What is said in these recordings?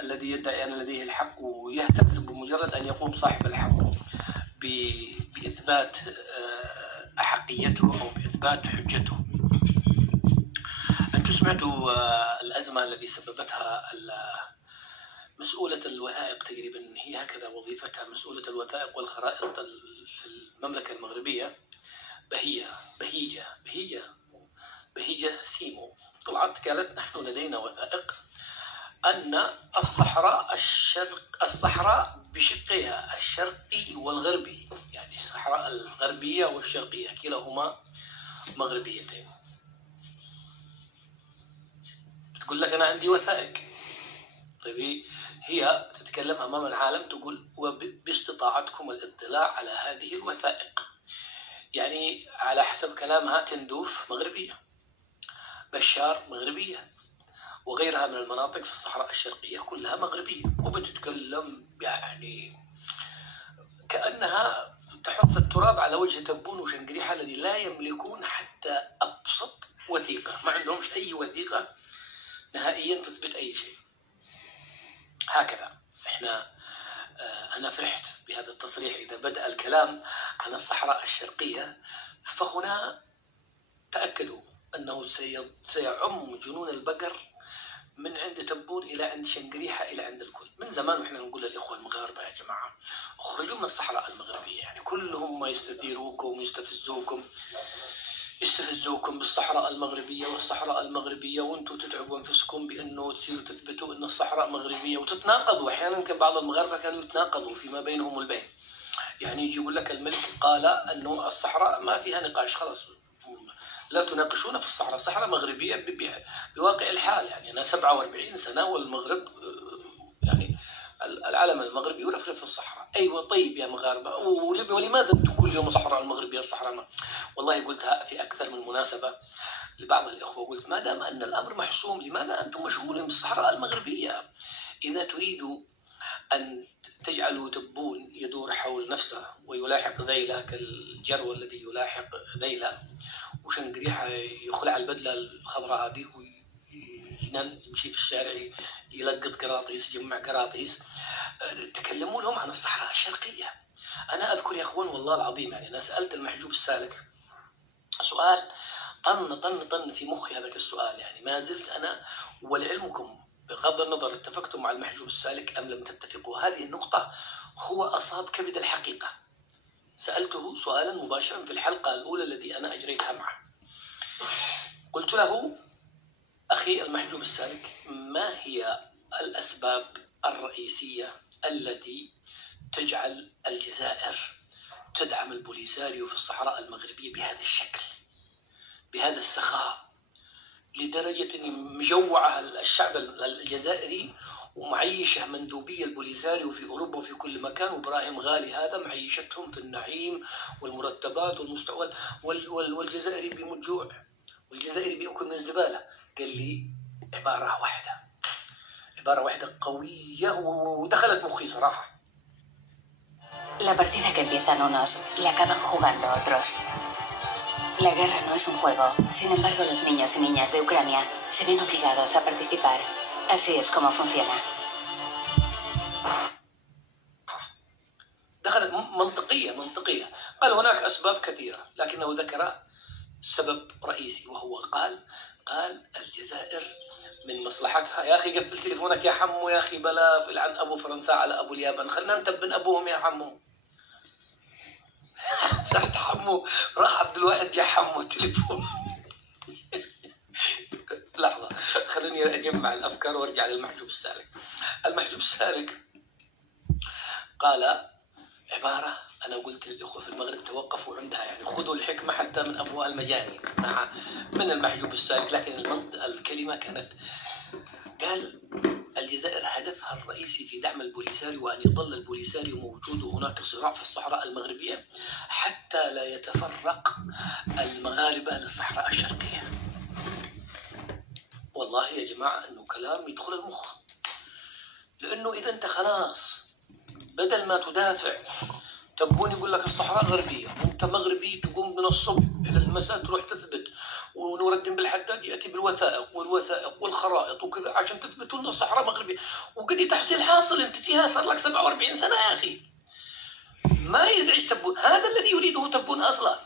الذي يدعي أن لديه الحق ويهتز بمجرد أن يقوم صاحب الحق بإثبات أحقيته أو بإثبات حجته. أنتم سمعتوا الأزمة التي سببتها مسؤولة الوثائق، تقريبا هي هكذا وظيفتها، مسؤولة الوثائق والخرائط في المملكة المغربية، بهيجة سيمو، طلعت قالت نحن لدينا وثائق أن الصحراء بشقيها الشرقي والغربي، يعني الصحراء الغربية والشرقية كلاهما مغربيتين. تقول لك أنا عندي وثائق. طيب هي تتكلم أمام العالم تقول وباستطاعتكم الاطلاع على هذه الوثائق، يعني على حسب كلامها تندوف مغربية، بشار مغربية، وغيرها من المناطق في الصحراء الشرقية كلها مغربية، وبتتكلم يعني كأنها تحث التراب على وجه تبون وشنقريحة الذي لا يملكون حتى أبسط وثيقة، ما عندهمش أي وثيقة نهائيا تثبت أي شيء. هكذا أنا فرحت بهذا التصريح. إذا بدأ الكلام عن الصحراء الشرقية فهنا تأكدوا أنه سيعم جنون البقر من عند تبون إلى عند شنقريحة إلى عند الكل. من زمان وإحنا نقول للإخوة المغاربة يا جماعة اخرجوا من الصحراء المغربية، يعني كلهم ما يستثيروكم يستفزوكم بالصحراء المغربية والصحراء المغربية، وانتم تتعبوا انفسكم بانه تصيروا تثبتوا ان الصحراء مغربية وتتناقضوا. احيانا كان بعض المغاربة كانوا يتناقضوا فيما بينهم البين، يعني يجي يقول لك الملك قال انه الصحراء ما فيها نقاش، خلاص لا تناقشون في الصحراء، الصحراء مغربية بواقع الحال. يعني انا 47 سنة والمغرب يعني العلم المغربي يرفرف في الصحراء. ايوه طيب يا مغاربه، ولماذا انتم كل يوم الصحراء المغربيه الصحراء؟ والله قلتها في اكثر من مناسبه لبعض الاخوه، قلت ما دام ان الامر محسوم لماذا انتم مشغولين بالصحراء المغربيه؟ اذا تريدوا ان تجعلوا تبون يدور حول نفسه ويلاحق ذيله كالجرو الذي يلاحق ذيله، وشنقريحه يخلع البدله الخضراء هذه يمشي في الشارع يلقط قراطيس، يجمع قراطيس، تكلموا لهم عن الصحراء الشرقية. أنا أذكر يا أخوان والله العظيم، يعني أنا سألت المحجوب السالك سؤال طن في مخي، هذاك السؤال يعني ما زلت أنا، ولعلمكم بغض النظر اتفقتم مع المحجوب السالك أم لم تتفقوا، هذه النقطة هو أصاب كبد الحقيقة. سألته سؤالا مباشرا في الحلقة الأولى التي أنا أجريتها معه، قلت له أخي المحجوب السالك، ما هي الأسباب الرئيسية التي تجعل الجزائر تدعم البوليساريو في الصحراء المغربية بهذا الشكل، بهذا السخاء، لدرجة مجوعة الشعب الجزائري ومعيشة مندوبية البوليساريو في أوروبا وفي كل مكان، وإبراهيم غالي هذا معيشتهم في النعيم والمرتبات والمستوى، والجزائري بيموت جوع، والجزائري بيأكل من الزبالة. قال لي عبارة واحدة قوية ودخلت مخي صراحة. La partida que empiezan unos la acaban jugando otros. La guerra no es un juego. Sin embargo, los niños y niñas de Ucrania se ven obligados a participar. Así es como funciona. دخلت منطقية. قال هناك أسباب كثيرة، لكنه ذكر سبب رئيسي، وهو قال الجزائر من مصلحتها. يا أخي قفل تليفونك يا حمو، يا أخي بلا في عن أبو فرنسا على أبو اليابان، خلنا نتبن أبوهم يا حمو. ساعة حمو راح عبد الواحد جا حمو التليفون. لحظة خليني أجمع الأفكار وارجع للمحجوب السالك. المحجوب السالك قال عبارة أنا قلت للإخوة في المغرب توقفوا عندها، يعني خذوا الحكمة حتى من أبواء المجاني من المحجوب السالك، لكن الكلمة كانت، قال الجزائر هدفها الرئيسي في دعم البوليساريو وأن يظل البوليساريو موجود، وهناك صراع في الصحراء المغربية حتى لا يتفرق المغاربة للصحراء الشرقية. والله يا جماعة أنه كلام يدخل المخ، لأنه إذا أنت خلاص بدل ما تدافع تبون يقول لك الصحراء غربية وأنت مغربي، تقوم من الصبح إلى المساء تروح تثبت ونور الدين بالحداد يأتي بالوثائق والوثائق والخرائط وكذا عشان تثبتوا أن الصحراء مغربية، وقد تحصيل حاصل أنت فيها صار لك 47 سنة يا أخي. ما يزعج تبون، هذا الذي يريده تبون أصلا،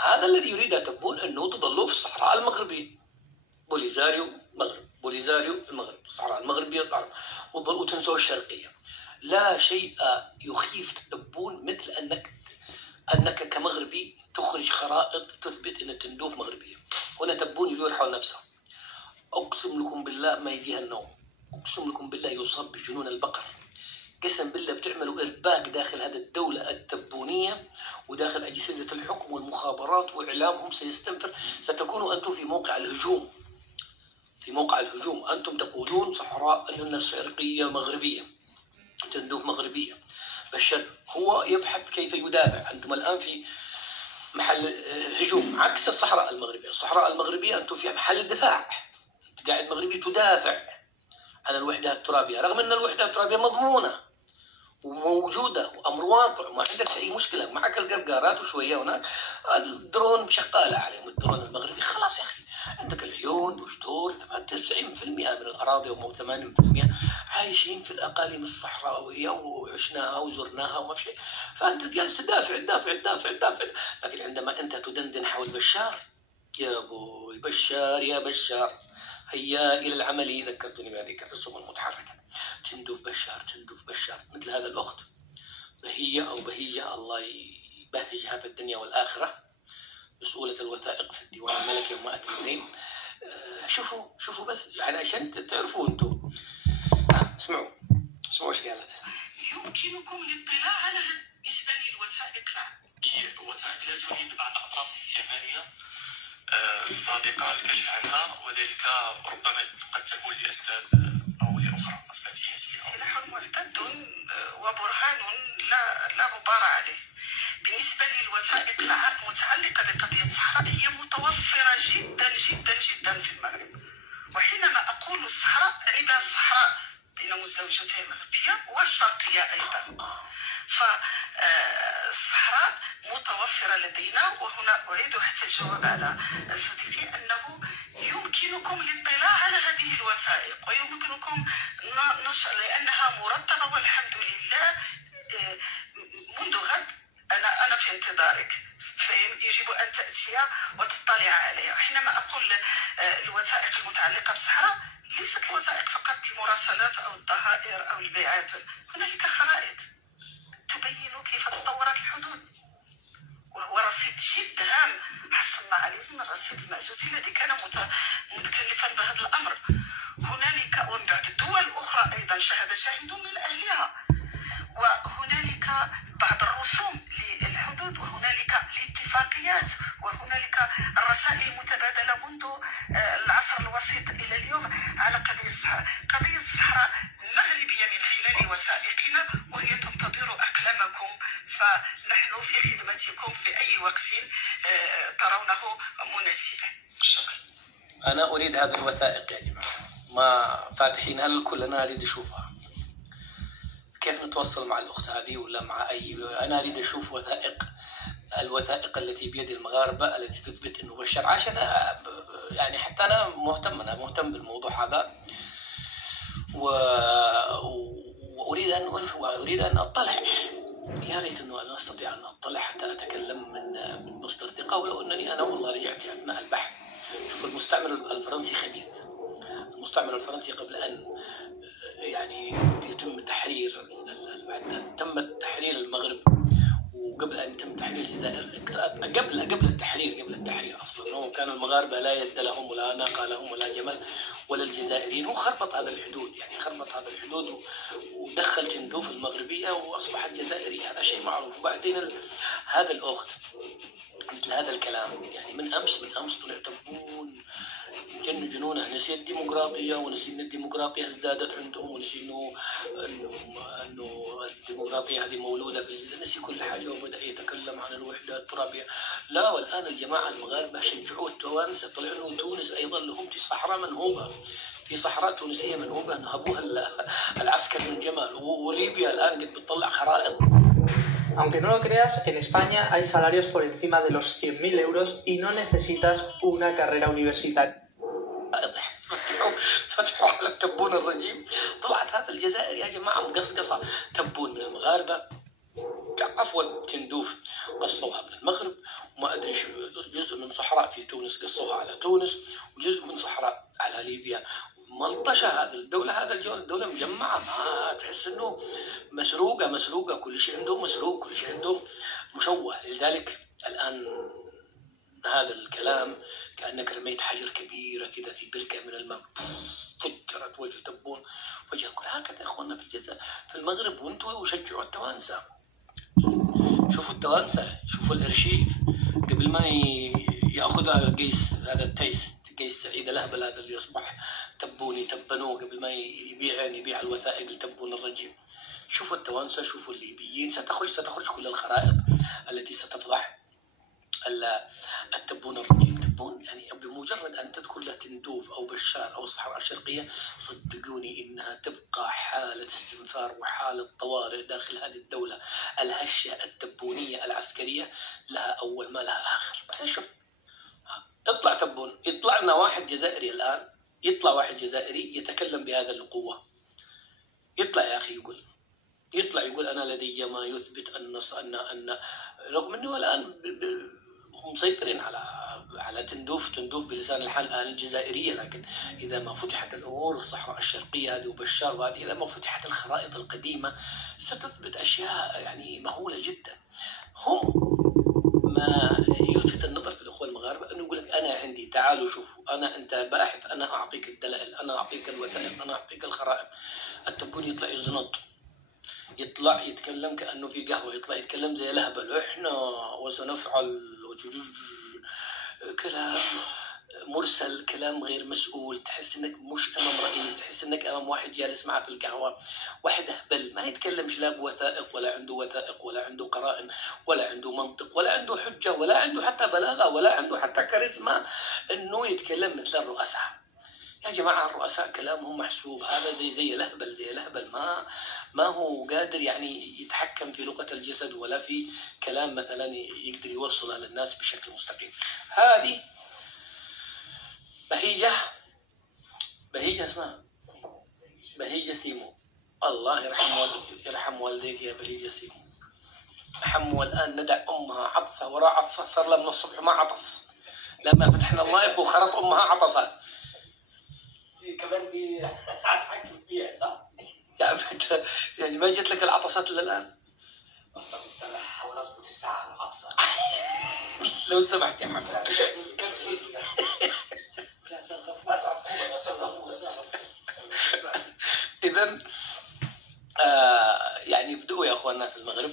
هذا الذي يريده تبون أنه تظلوا في الصحراء المغربية. بوليزاريو مغرب، بوليزاريو المغرب، الصحراء المغربية وتظلوا تنسوا الشرقية. لا شيء يخيف تبون مثل أنك كمغربي تخرج خرائط تثبت أن التندوف مغربية. هنا تبون يدور حول نفسه. أقسم لكم بالله ما يجيها النوم، أقسم لكم بالله يصاب بجنون البقر. قسم بالله بتعملوا إرباك داخل هذه الدولة التبونية وداخل أجهزة الحكم والمخابرات وإعلامهم سيستنفر. ستكونوا أنتم في موقع الهجوم، في موقع الهجوم. أنتم تقولون صحراء الشرقية مغربية، تندوف مغربية. بشار هو يبحث كيف يدافع، أنتم الآن في محل هجوم عكس الصحراء المغربية. الصحراء المغربية أنتم في محل الدفاع، أنت قاعد مغربي تدافع عن الوحدة الترابية، رغم أن الوحدة الترابية مضمونة وموجودة وأمر واقع وما عندك أي مشكلة. معك القرقارات وشوية هناك الدرون شغالة عليهم، الدرون المغربي. خلاص يا أخي عندك العيون وجدور 98% من الأراضي ومو 80% عايشين في الأقاليم الصحراوية وعشناها وزرناها وما في شيء. فأنت جالس تدافع تدافع تدافع تدافع. لكن عندما أنت تدندن حول بشار، يا أبوي بشار يا بشار هيا إلى العمل. ذكرتني بهذه الرسوم المتحركة، تندوف بشار تندوف بشار. مثل هذا الأخت بهية أو بهيجة، الله يبهجها في الدنيا والآخرة، مسؤولة الوثائق في الديوان الملكي وما أدري منين. شوفوا بس يعني عشان تعرفوا أنتم. اسمعوا ايش قالت. يمكنكم الاطلاع على بالنسبة للوثائق. الوثائق لا تفيد بعض الأطراف الاستعمارية السابقة الكشف عنها، وذلك ربما قد تكون لأسباب أو لأخرى، أسباب سياسية. سلاح معتد وبرهان لا غبار عليه. بالنسبة للوثائق المتعلقة بقضية الصحراء هي متوفرة جدا جدا جدا في المغرب. وحينما أقول الصحراء أعني بها الصحراء بين مزدوجتها المغربية والشرقية أيضا. فالصحراء متوفرة لدينا. وهنا أريد حتى الجواب على صديقي أنه يمكنكم الاطلاع على هذه الوثائق ويمكنكم نشر، لأنها مرتبة والحمد لله. منذ غد أنا في انتظارك، فيجب أن تأتي وتطلع عليها. حينما أقول الوثائق المتعلقة بالصحراء ليست الوثائق فقط المراسلات أو الضهائر أو البيعات، هنالك خرائط تبين كيف تطورت الحدود، وهو رصيد جد هام حصلنا عليه من الرصيد المأجوسي الذي كان متكلفا بهذا الأمر. هنالك ومن بعد الدول أخرى أيضا شهد شاهد من أهلها، وهنالك بعض الرسوم للحدود، وهنالك الاتفاقيات، وهنالك الرسائل المتبادلة منذ العصر الوسيط إلى اليوم على قضية الصحراء. قضية الصحراء مغربية من خلال وثائقنا، وهي تنتظر أقلامكم، فنحن في خدمتكم في أي وقت ترونه مناسبا. شكرا. أنا أريد هذه الوثائق يا جماعة، ما فاتحينها للكل، أنا أريد أشوفها. كيف نتواصل مع الأخت هذه ولا مع أي؟ أنا أريد أشوف الوثائق التي بيد المغاربة التي تثبت أنه بشار عاش. أنا يعني حتى أنا مهتم بالموضوع هذا، وأريد أن أطلع. يا ريت أنه أنا أستطيع أن أطلع حتى أتكلم من مصدر ثقة، ولو أنني أنا والله رجعت أثناء البحث. شوف المستعمر الفرنسي خبيث. المستعمر الفرنسي قبل أن يعني يتم تحرير المغرب، وقبل أن يتم تحرير الجزائر، قبل التحرير أصلا، هو كانوا المغاربة لا يد لهم ولا ناقة لهم ولا جمل ولا الجزائريين. هو خربط هذا الحدود، ودخل تندوف المغربية وأصبحت جزائرية. هذا شيء معروف. وبعدين هذا الأخت مثل هذا الكلام يعني من أمس طلع تبون جنونه. نسي الديمقراطية، ونسي أن الديمقراطية ازدادت عندهم، ونسي أنه الديمقراطية هذه مولودة في الجزائر. نسي كل حاجة وبدأ يتكلم عن الوحدة الترابية. لا، والآن الجماعة المغاربة شجعوا التوانسة، طلع أنه تونس أيضا لهم في صحراء منهوبة، في صحراء تونسية منهوبة نهبوها العسكر من جمال. وليبيا الآن قد بتطلع خرائط Aunque no lo creas, en España hay salarios por encima de los 100.000 euros y no necesitas una carrera universitaria. فتحوا على التبون الرجيم. طلعت هذا الجزائر يا جماعة مقصقصة، تبون من المغاربة، عفوا تندوف قصوها من المغرب، وما أدري شو جزء من صحراء في تونس قصوها على تونس، وجزء من صحراء على ليبيا. ملطشة هذه الدولة، هذا الدولة مجمعة، ما تحس إنه مسروقة، كل شيء عندهم مسروق، كل شيء عندهم مشوه. لذلك الآن هذا الكلام كأنك رميت حجر كبيرة كذا في بركة من الماء، فجرت وجه تبون، وجه كل هكذا. إخواننا في الجزائر في المغرب، وانتوا شجعوا التوانسة. شوفوا التوانسة، شوفوا الارشيف قبل ما ياخذها قيس، هذا التيست قيس سعيد الاهبل هذا اللي يصبح تبوني، تبنوه قبل ما يبيع الوثائق لتبون الرجيم. شوفوا التوانسة، شوفوا الليبيين. ستخرج كل الخرائط التي ستفضح التبون الرجيم. تبون يعني بمجرد ان تدخل له تندوف او بشار او الصحراء الشرقيه، صدقوني انها تبقى حاله استنفار وحاله طوارئ داخل هذه الدوله الهشه التبونيه العسكريه، لها اول ما لها اخر. بعدين شوف، اطلع تبون، يطلع لنا واحد جزائري الان، يطلع واحد جزائري يتكلم بهذا القوه، يطلع يا اخي يقول انا لدي ما يثبت ان رغم انه الان هم مسيطرين على تندوف بلسان الحال الآن الجزائرية، لكن إذا ما فتحت الأمور الصحراء الشرقية هذه وبشار وهذه، إذا ما فتحت الخرائط القديمة ستثبت أشياء يعني مهولة جدا. هم ما يلفت النظر في الأخوة المغاربة أنه يقول لك أنا عندي، تعالوا شوفوا، أنت باحث، أنا أعطيك الدلائل، أنا أعطيك الوثائق، أنا أعطيك الخرائط. التبون يطلع يزنط، يطلع يتكلم كأنه في قهوة، يطلع يتكلم زي الهبل، إحنا وسنفعل، كلام مرسل، كلام غير مسؤول. تحس انك مش امام رئيس، تحس انك امام واحد جالس معه في القهوه، واحد اهبل ما يتكلمش لا بوثائق ولا عنده وثائق ولا عنده قرائن ولا عنده منطق ولا عنده حجه ولا عنده حتى بلاغه ولا عنده حتى كاريزما انه يتكلم مثل الرؤساء. يا جماعه الرؤساء كلامهم محسوب، هذا زي الهبل ما هو قادر يعني يتحكم في لغه الجسد ولا في كلام مثلا يقدر يوصلها للناس بشكل مستقيم. هذه بهيجة اسمها بهيجة سيمو، الله يرحم والديك يا بهيجة سيمو. حمو الآن ندع أمها عطسة وراء عطسة، صار لها من الصبح ما عطس، لما فتحنا اللايف وخرط أمها عطسة. كمان دي هتحكم فيها صح؟ يعني ما جت لك العطسات إلا الآن؟ استنى احاول اظبط الساعة العطسة. لو سمحت يا حبيبي. إذن يعني ابدأوا يا أخواننا في المغرب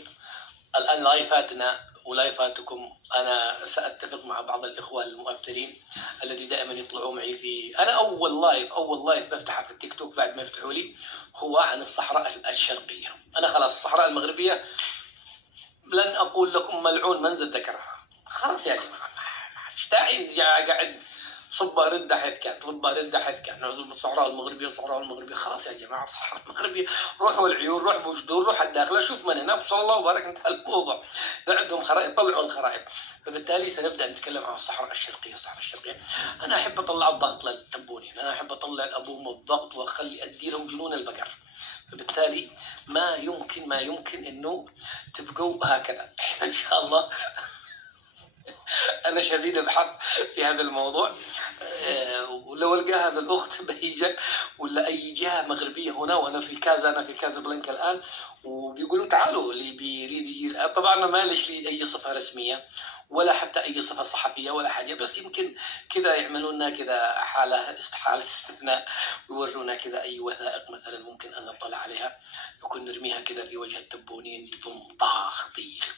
الآن لايفاتنا ولايفاتكم. أنا سأتفق مع بعض الإخوة المؤثرين الذي دائما يطلعوا معي في، أنا أول لايف بفتحها في التيك توك بعد ما يفتحوا لي هو عن الصحراء الشرقية. أنا خلاص الصحراء المغربية لن أقول لكم ملعون من ذا ذكرها، خلاص يا جماعة ايش داعي قاعد صبها رد حيث كان الصحراء المغربية خلاص يا جماعة الصحراء المغربية، روحوا العيون، روح بوجدور، روح الداخلة، شوف من هناك، صلى الله وبارك، انتهى الموضوع. عندهم خرائط، طلعوا الخرائط. فبالتالي سنبدأ نتكلم عن الصحراء الشرقية. أنا أحب أطلع الضغط للتبونين، أنا أحب أطلع الأبوم الضغط وأخلي أدي لهم جنون البقر. فبالتالي ما يمكن إنه تبقوا هكذا. إن شاء الله أنا شديد الحظ في هذا الموضوع. ولو ألقى هذا الأخت بهيجة ولا أي جهة مغربية هنا، وأنا في كازابلانكا الآن، وبيقولوا تعالوا اللي بيريد، طبعا أنا ما ليش لي أي صفة رسمية ولا حتى أي صفة صحفية ولا حاجة، بس يمكن كذا يعملوا لنا كذا حالة استثناء، ويورونا كذا أي وثائق مثلا ممكن أن نطلع عليها، نكون نرميها كذا في وجه التبونين، طاخ طيخ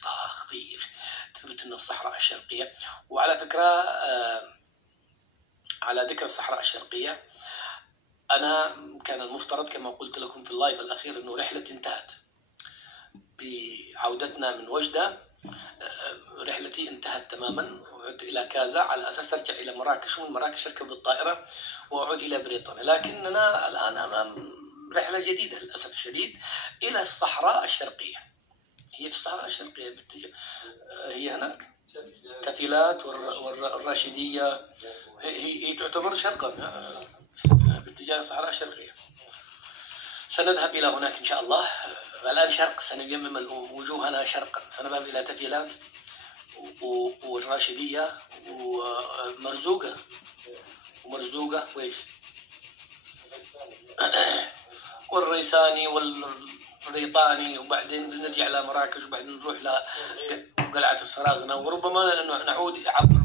تثبت أن الصحراء الشرقية. وعلى فكرة على ذكر الصحراء الشرقية، أنا كان المفترض كما قلت لكم في اللايف الأخير أنه رحلتي انتهت بعودتنا من وجدة. رحلتي انتهت تماما، وعدت إلى كازا على أساس أرجع إلى مراكش، ومن مراكش أركب بالطائرة وأعود إلى بريطانيا. لكننا الآن أمام رحلة جديدة للأسف الشديد إلى الصحراء الشرقية. هي في الصحراء الشرقية هي هناك تفيلات والراشدية، هي تعتبر شرقا باتجاه الصحراء الشرقية. سنذهب إلى هناك إن شاء الله. الآن شرق، سنيمم وجوهنا شرقا، سنذهب إلى تفيلات والراشدية ومرزوقة وإيش والريساني والريطاني، وبعدين بنرجع على مراكش، وبعدين نروح لقلعة السراغنة، وربما نعود عبر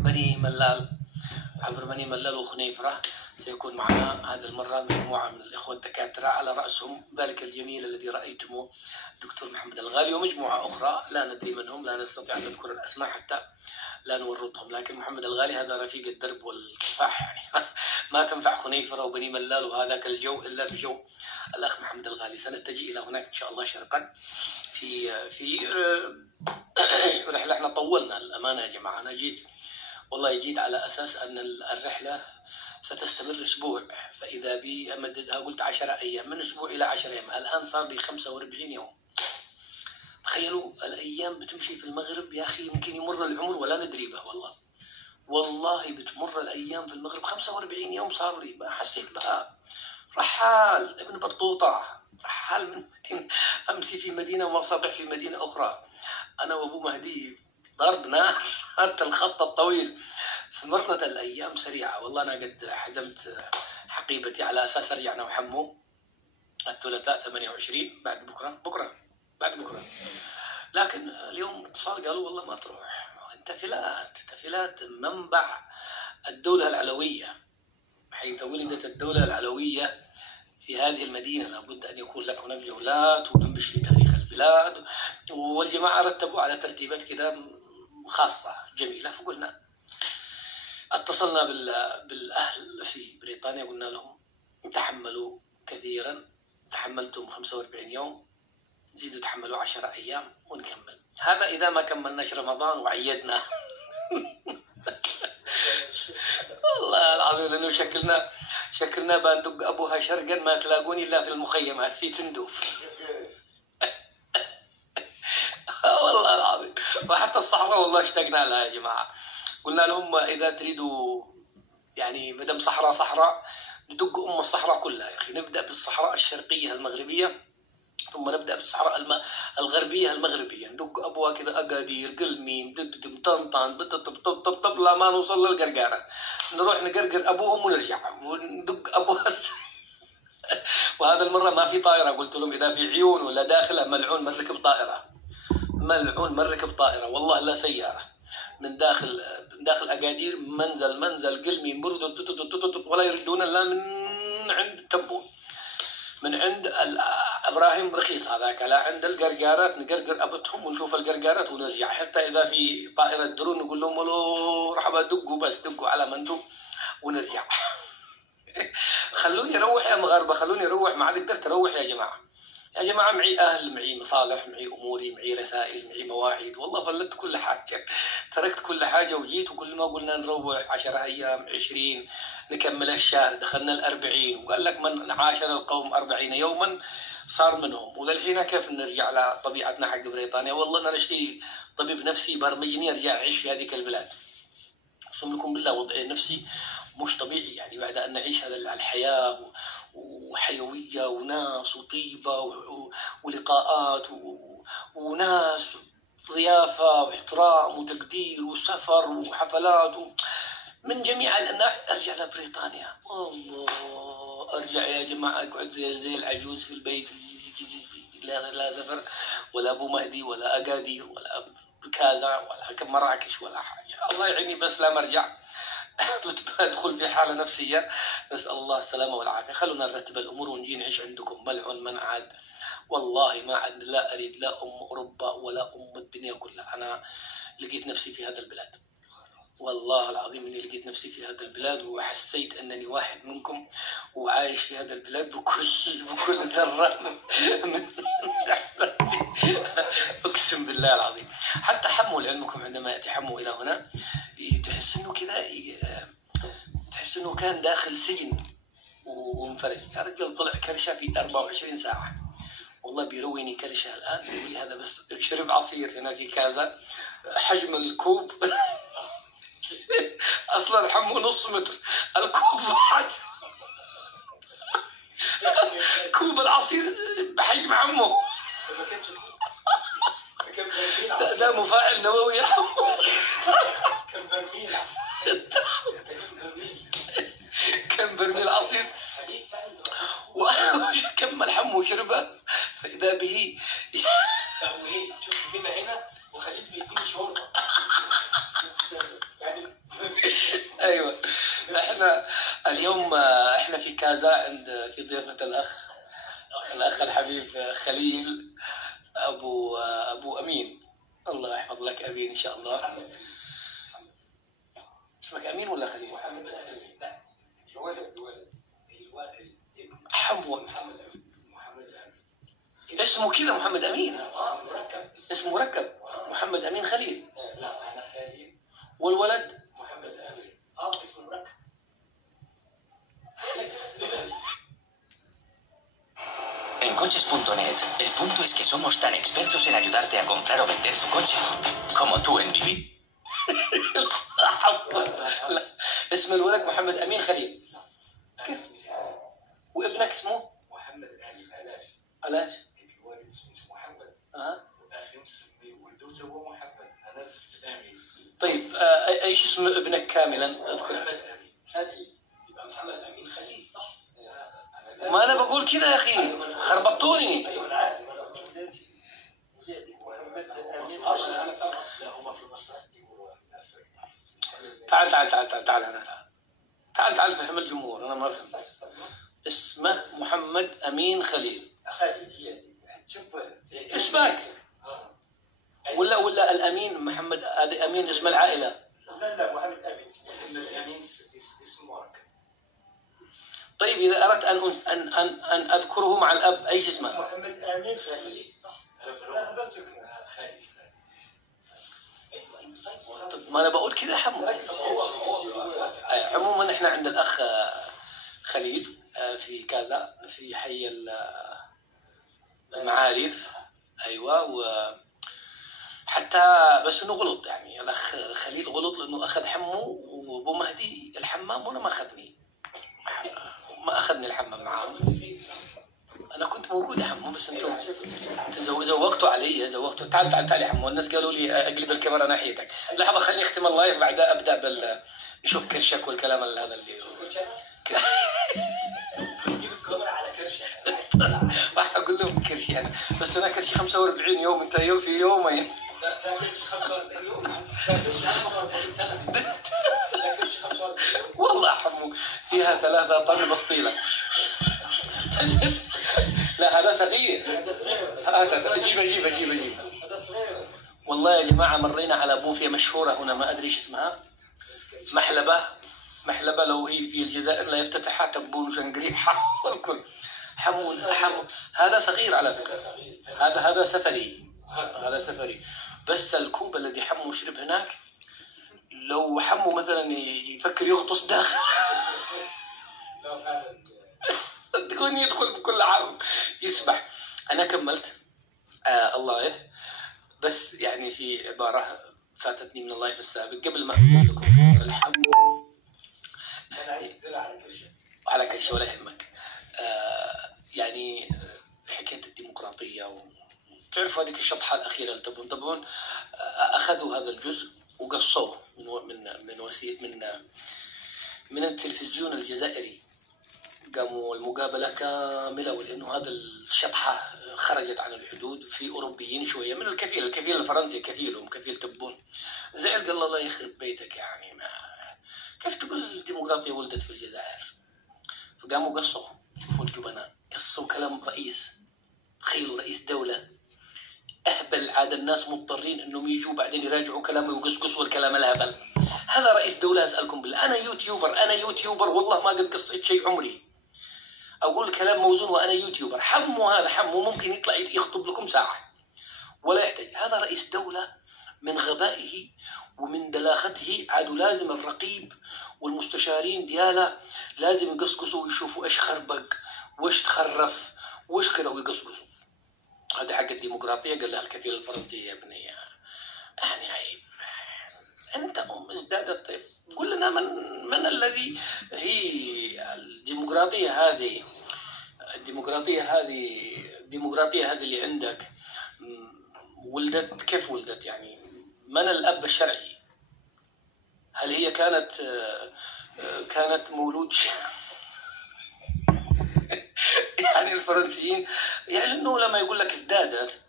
بني ملال وخنيفرة. سيكون معنا هذه المرة مجموعة من الإخوة الدكاترة على رأسهم ذلك الجميل الذي رأيتموه الدكتور محمد الغالي، ومجموعة أخرى لا ندري من هم، لا نستطيع أن نذكر الأسماء حتى لا نورطهم، لكن محمد الغالي هذا رفيق الدرب والكفاح يعني ما تنفع خنيفرة وبني ملال وهذاك الجو إلا بجو الأخ محمد الغالي. سنتجه إلى هناك إن شاء الله شرقا في رحلة. احنا طولنا الأمانة يا جماعة، أنا جيت على أساس أن الرحلة ستستمر أسبوع، فإذا بي أمددها قلت 10 أيام، من أسبوع إلى 10 أيام، الآن صار لي 45 يوم. تخيلوا الأيام بتمشي في المغرب يا أخي، يمكن يمر العمر ولا ندري به. والله بتمر الأيام في المغرب 45 يوم صار لي، ما حسيت بها. رحال ابن بطوطة، رحال من مدينة، أمسي في مدينة وأصبح في مدينة أخرى، أنا وأبو مهدي ضرب نار حتى الخط الطويل. فمرت الأيام سريعة. والله أنا قد حزمت حقيبتي على أساس أرجع أنا وحمو الثلاثاء 28 بعد بكرة، لكن اليوم اتصال قالوا والله ما تروح، تفيلات منبع الدولة العلوية، حيث ولدت الدولة العلوية في هذه المدينة، لابد أن يكون لك هناك جولات وننبش في تاريخ البلاد، والجماعة رتبوا على ترتيبات كده خاصة جميلة. فقلنا اتصلنا بالأهل في بريطانيا، قلنا لهم تحملوا كثيرا، تحملتم 45 يوم، زيدوا تحملوا 10 أيام ونكمل. هذا إذا ما كملناش رمضان وعيدنا والله العظيم، لأنه شكلنا بندق أبوها شرقا ما تلاقوني إلا في المخيمات في تندوف والله العظيم. وحتى الصحراء والله اشتقنا لها يا جماعة. قلنا لهم إذا تريدوا يعني مدام صحراء ندق الصحراء كلها يا أخي، نبدأ بالصحراء الشرقية المغربية، ثم نبدأ بالصحراء الغربية المغربية، ندق أبوها كذا، أقادير، قلميم، دددم، طنطان، بتطب لا ما نوصل للقرقارة، نروح نقرقر أبوهم ونرجع وندق أبوها وهذا المرة ما في طائرة، قلت لهم إذا في عيون ولا داخلها ملعون من ركب طائرة، والله لا سيارة، من داخل أقادير منزل قلميم برد ولا يردون إلا من عند التبون، من عند ابراهيم رخيص هذاك، لا عند القرقارات نقرقر ابتهم ونشوف القرقارات ونرجع. حتى اذا في طائره درون نقول لهم ولو مرحبا دقوا على ما انتم ونرجع خلوني اروح يا مغاربه، خلوني اروح، ما عاد قدرت اروح يا جماعه معي اهل، معي مصالح، معي اموري، معي رسائل، معي مواعيد، والله فلت كل حاجه، تركت كل حاجه وجيت. وكل ما قلنا نروح 10 ايام 20 نكمل الشهر، دخلنا 40، وقال لك من عاشر القوم 40 يوما صار منهم. وللحين كيف نرجع على طبيعتنا حق بريطانيا؟ والله انا نشتي طبيب نفسي برمجني ارجع اعيش في هذيك البلاد، اقسم لكم بالله وضعي النفسي مش طبيعي يعني، بعد ان نعيش هذا الحياه وحيويه وناس وطيبه ولقاءات وناس ضيافه واحترام وتقدير وسفر وحفلات من جميع الأنواع. أرجع لبريطانيا، الله أرجع يا جماعة أقعد زي العجوز في البيت، لا سفر ولا أبو مهدي ولا أقادير ولا كازا ولا مراكش ولا حاجة، الله يعيني بس لا مرجع أدخل في حالة نفسية، نسأل الله السلامة والعافية. خلونا نرتب الأمور ونجي نعيش عندكم ملعون من عاد، والله ما عاد لا أريد لا أوروبا ولا الدنيا كلها. أنا لقيت نفسي في هذا البلاد، والله العظيم اني لقيت نفسي في هذا البلاد، وحسيت انني واحد منكم وعايش في هذا البلاد بكل ذره من احساسي اقسم بالله العظيم. حتى حمو لعلمكم عندما ياتي حمو الى هنا تحس انه كذا، تحس انه كان داخل سجن ومنفرج. يا رجل طلع كرشه في 24 ساعه، والله بيرويني كرشه الان، يقول لي هذا بس شرب عصير هنا في كازا حجم الكوب اصلا حمو نص متر الكوب بحجم كوب العصير بحجم عمه. ده مفاعل نووي يا حمو. كم برميل عصير وكمل حمو وشربه فاذا به شوف كده هنا وخليك بيديني شوربه. ايوه. احنا اليوم احنا في كازا عند في ضيافه الاخ الحبيب خليل ابو امين. الله يحفظ لك امين ان شاء الله. اسمك امين ولا خليل؟ محمد امين. لا الولد حمو محمد امين. اسمه كذا محمد امين. مركب. اسمه مركب محمد امين خليل. لا انا خليل. والولد محمد امين. اسمه مركب. En Coches.net, el punto es que somos tan expertos en ayudarte a comprar o vender tu coche como tú en vivir. لا اسم الولد محمد امين خليل. وابنك اسمه محمد امين. علاش؟ قلت الوالد اسمه محمد والاخي مسمي ولده هو محمد. انا زدت امين. طيب ايش اسم ابنك كاملا؟ اذكر. محمد امين خليل. يبقى محمد امين خليل صح؟ ما انا بقول كذا يا اخي خربطوني. ايوه انا عارف. انا ولادي محمد امين. انا فاهم اصلهما في المشرق يقولوا تعال فهم الجمهور. انا ما فهمت. اسمه محمد امين خليل. خليل شوف اسمك ولا الامين محمد. هذا امين اسم العائله. لا محمد امين. محمد امين اسم مركب. طيب اذا اردت ان اذكره مع الاب ايش اسمه؟ محمد امين خليل. انا حضرتك خليل. طيب ما انا بقول كذا حمو. عموما احنا عند الاخ خليل في كذا في حي المعارف. ايوه. وحتى بس انه غلط يعني الاخ خليل غلط لانه اخذ حمو وابو مهدي الحمام وانا ما اخذني الحمام معاهم. انا كنت موجود يا حمو بس انتم زوقتوا علي. تعال يا حمو. الناس قالوا لي اقلب الكاميرا ناحيتك. لحظه خليني اختم اللايف بعدها ابدا نشوف كرشك والكلام هذا اللي جيب الكاميرا على كرشه. راح اقول لهم كرشي انا بس انا كرشي 45 يوم انت في يومين. ده كرشي 45 يوم. ده كرشي 45 سنه. ده كرشي 45 يوم. والله حمو فيها 3 طن بسطيله. لا هذا صغير. هذا صغير. اجيب. هذا صغير. والله يا جماعه مرينا على بوفيه مشهوره هنا ما ادري ايش اسمها. محلبه لو هي في الجزائر لا يفتتحها تبون وشنقريحه والكل. حمو هذا صغير على فكره. هذا سفري. بس الكوب الذي حمو شرب هناك لو حمو مثلا يفكر يغطس داخل تكون يدخل بكل عام يسبح. انا كملت اللايف بس يعني في عباره فاتتني من اللايف السابق قبل ما اقول لكم الحمو. انا عايز ادل على كرشه ولا يهمك. يعني حكايه الديمقراطيه تعرفوا هذيك الشطحه الاخيره اللي تبون اخذوا هذا الجزء وقصوه من التلفزيون الجزائري. قاموا المقابله كامله ولانه هذا الشطحه خرجت عن الحدود. في اوروبيين شويه من الكفيل الفرنسي كفيل تبون زعل قال الله يخرب بيتك يعني ما كيف تقول الديمقراطيه ولدت في الجزائر. فقاموا قصوا. شوفوا الجبناء قصوا كلام رئيس. تخيلوا رئيس دوله اهبل. عاد الناس مضطرين انهم يجوا بعدين يراجعوا كلامه ويقصقصوا الكلام الهبل. هذا رئيس دوله اسالكم بالله. انا يوتيوبر والله ما قد قصيت شيء عمري. اقول كلام موزون وانا يوتيوبر. حمو ممكن يطلع يخطب لكم ساعه ولا يحتاج. هذا رئيس دوله من غبائه ومن دلاخته عادوا لازم الرقيب والمستشارين دياله لازم يقصقصوا ويشوفوا ايش خربق وايش تخرف وايش كذا ويقصقصوا. هذا حق الديمقراطية. قال لها الكفيل الفرنسي: يا ابني يعني عيب، أنت ازدادت. طيب قل لنا من الذي هي الديمقراطية هذه اللي عندك ولدت كيف ولدت؟ يعني من الأب الشرعي؟ هل هي كانت مولود يعني الفرنسيين يعني انه لما يقول لك ازدادت